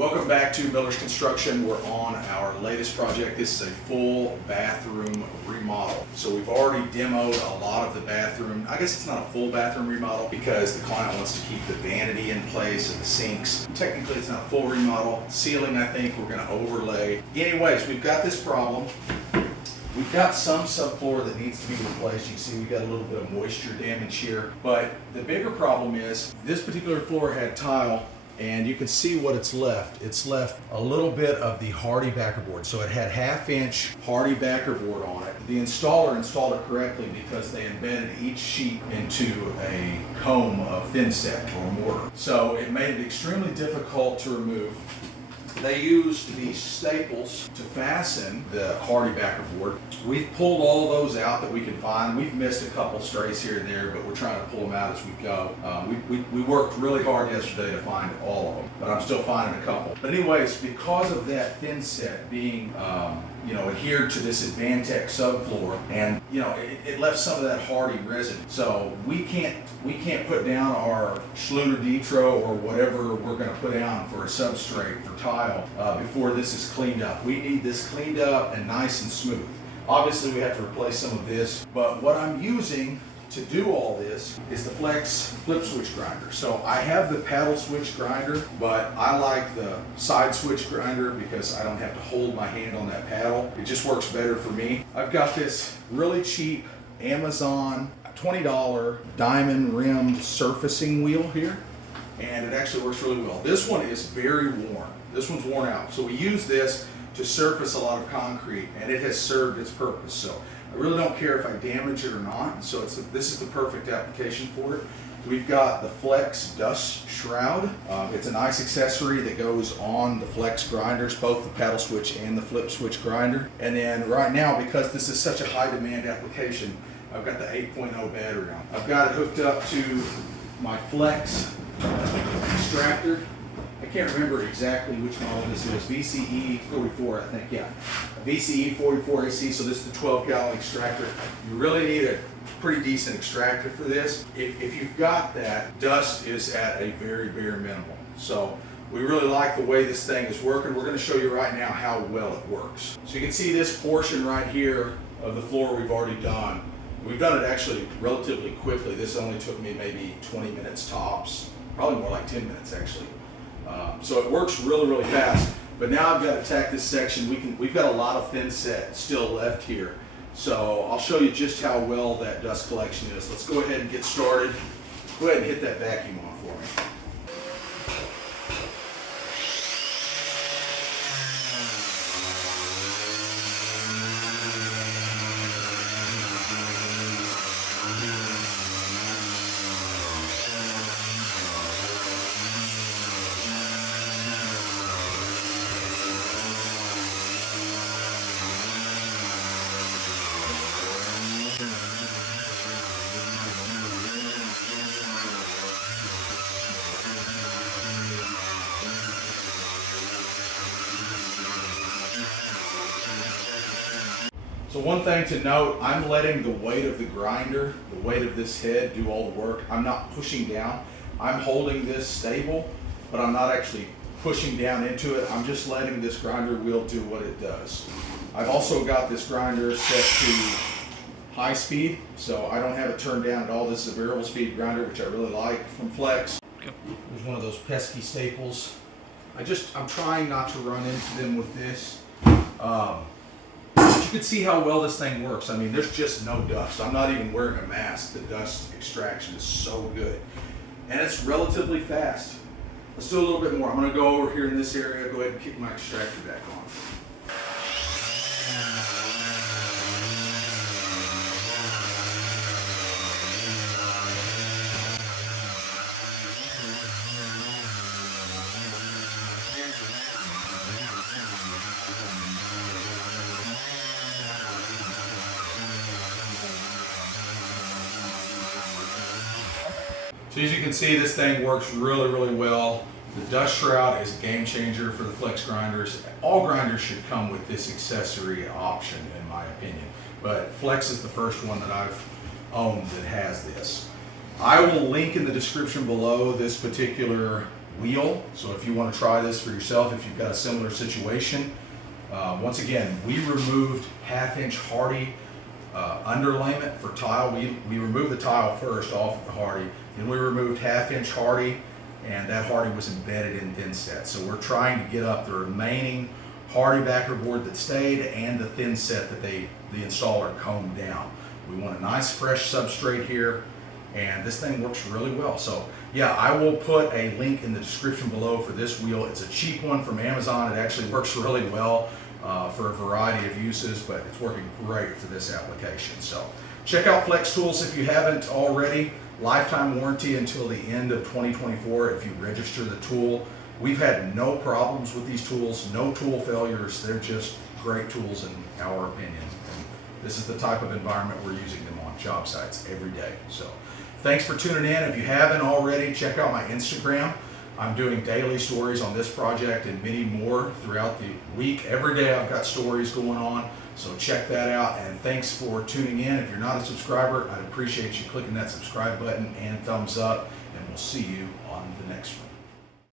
Welcome back to Miller's Construction. We're on our latest project. This is a full bathroom remodel. So we've already demoed a lot of the bathroom. I guess it's not a full bathroom remodel because the client wants to keep the vanity in place and the sinks. Technically it's not a full remodel. Ceiling, I think we're going to overlay. Anyways, we've got this problem. We've got some subfloor that needs to be replaced. You can see we've got a little bit of moisture damage here. But the bigger problem is this particular floor had tile, and you can see what it's left. It's left a little bit of the hardy backer board. So it had 1/2 inch hardy backer board on it. The installer installed it correctly because they embedded each sheet into a comb of Thinset or mortar. So it made it extremely difficult to remove. They used these staples to fasten the hardy backer board. We've pulled all those out that we can find. We've missed a couple strays here and there, but we're trying to pull them out as we go. We worked really hard yesterday to find all of them, but I'm still finding a couple. But anyways, because of that Thinset being adhered to this Advantech subfloor, and it left some of that hardy residue. So we can't put down our Schluter Ditro or whatever we're going to put down for a substrate for tile before this is cleaned up. We need this cleaned up and nice and smooth. Obviously we have to replace some of this, but what I'm using to do all this is the Flex flip switch grinder. So I have the paddle switch grinder, but I like the side switch grinder because I don't have to hold my hand on that paddle. It just works better for me. I've got this really cheap Amazon $20 diamond rimmed surfacing wheel here, and it actually works really well. This one is very worn. This one's worn out. So we use this to surface a lot of concrete, and it has served its purpose. So I really don't care if I damage it or not. So this is the perfect application for it. We've got the Flex dust shroud. It's a nice accessory that goes on the Flex grinders, both the paddle switch and the flip switch grinder. And then right now, because this is such a high demand application, I've got the 8.0 battery on. I've got it hooked up to my Flex extractor. I can't remember exactly which model this is. VCE 44, I think, yeah. VCE 44 AC, so this is the 12-gallon extractor. You really need a pretty decent extractor for this. If you've got that, dust is at a very bare minimum. So we really like the way this thing is working. We're going to show you right now how well it works. So you can see this portion right here of the floor we've already done. We've done it actually relatively quickly. This only took me maybe 20 minutes tops, probably more like 10 minutes actually. So it works really, really fast. But now I've got to attack this section. We've got a lot of Thinset still left here. So I'll show you just how well that dust collection is. Let's go ahead and get started. Go ahead and hit that vacuum on for me. So one thing to note, I'm letting the weight of the grinder, the weight of this head do all the work. I'm not pushing down. I'm holding this stable, but I'm not actually pushing down into it. I'm just letting this grinder wheel do what it does. I've also got this grinder set to high speed, so I don't have it turned down at all. This is a variable speed grinder, which I really like from Flex. There's one of those pesky staples. I'm trying not to run into them with this. You can see how well this thing works. I mean, there's just no dust. I'm not even wearing a mask. The dust extraction is so good. And it's relatively fast. Let's do a little bit more. I'm going to go over here in this area. Go ahead and kick my extractor back on. So as you can see, this thing works really, really well. The dust shroud is a game changer for the Flex grinders. All grinders should come with this accessory option, in my opinion. But Flex is the first one that I've owned that has this. I will link in the description below this particular wheel. So if you want to try this for yourself, if you've got a similar situation, once again, we removed 1/2-inch hardy underlayment for tile. We removed the tile first off of the hardy, then we removed 1/2-inch hardy, and that hardy was embedded in Thinset. So we're trying to get up the remaining hardy backer board that stayed and the Thinset that the installer combed down. We want a nice fresh substrate here, and this thing works really well. So yeah, I will put a link in the description below for this wheel. It's a cheap one from Amazon. It actually works really well for a variety of uses, but it's working great for this application. So check out Flex Tools if you haven't already. Lifetime warranty until the end of 2024 if you register the tool. We've had no problems with these tools, no tool failures. They're just great tools in our opinion. And this is the type of environment we're using them on job sites every day. So thanks for tuning in. If you haven't already, check out my Instagram. I'm doing daily stories on this project and many more throughout the week. Every day I've got stories going on, so check that out. And thanks for tuning in. If you're not a subscriber, I'd appreciate you clicking that subscribe button and thumbs up, and we'll see you on the next one.